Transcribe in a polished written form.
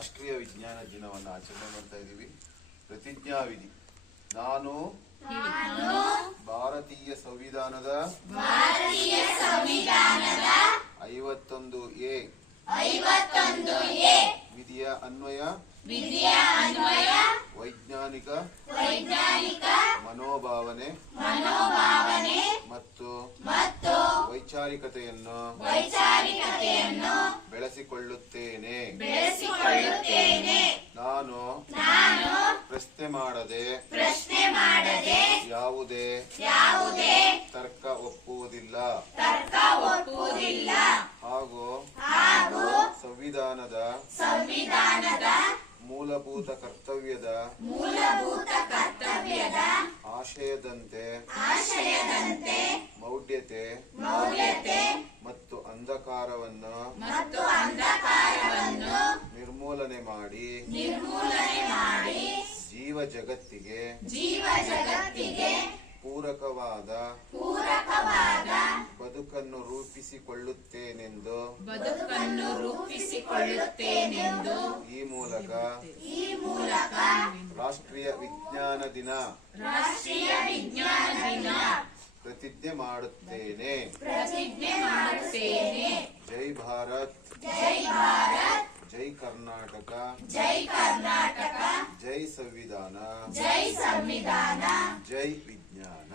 ರಾಷ್ಟ್ರೀಯ ವಿಜ್ಞಾನ ದಿನವನ್ನು ಆಚರಣೆ ಮಾಡ್ತಾ ಇದ್ದೀವಿ. ಪ್ರತಿಜ್ಞಾ ವಿಧಿ. ನಾನು ಭಾರತೀಯ ಸಂವಿಧಾನದ 51A ವಿಧಿಯ ಅನ್ವಯ ವೈಜ್ಞಾನಿಕ ಮನೋಭಾವನೆ ಮತ್ತು ವೈಚಾರಿಕತೆಯನ್ನು ಬೆಳೆಸಿಕೊಳ್ಳುತ್ತೇನೆ. ನಾನು ಪ್ರಶ್ನೆ ಮಾಡದೆ ಯಾವುದೇ ತರ್ಕ ಒಪ್ಪುವುದಿಲ್ಲ ಹಾಗೂ ಸಂವಿಧಾನದ ಮೂಲಭೂತ ಕರ್ತವ್ಯದ ಆಶಯದಂತೆ ಮೌಢ್ಯತೆ ಮತ್ತು ಅಂಧಕಾರವನ್ನು ನಿರ್ಮೂಲನೆ ಮಾಡಿ ಜೀವ ಜಗತ್ತಿಗೆ ಪೂರಕವಾದ ಬದುಕನ್ನು ರೂಪಿಸಿಕೊಳ್ಳುತ್ತೇನೆಂದು ಈ ಮೂಲಕ ರಾಷ್ಟ್ರೀಯ ವಿಜ್ಞಾನ ದಿನ ಪ್ರತಿಜ್ಞೆ ಮಾಡುತ್ತೇನೆ. ಜೈ ಭಾರತ್, ಜೈ ಕರ್ನಾಟಕ, ಜೈ ಸಂವಿಧಾನ, ಜೈ ವಿಜ್ಞಾನ.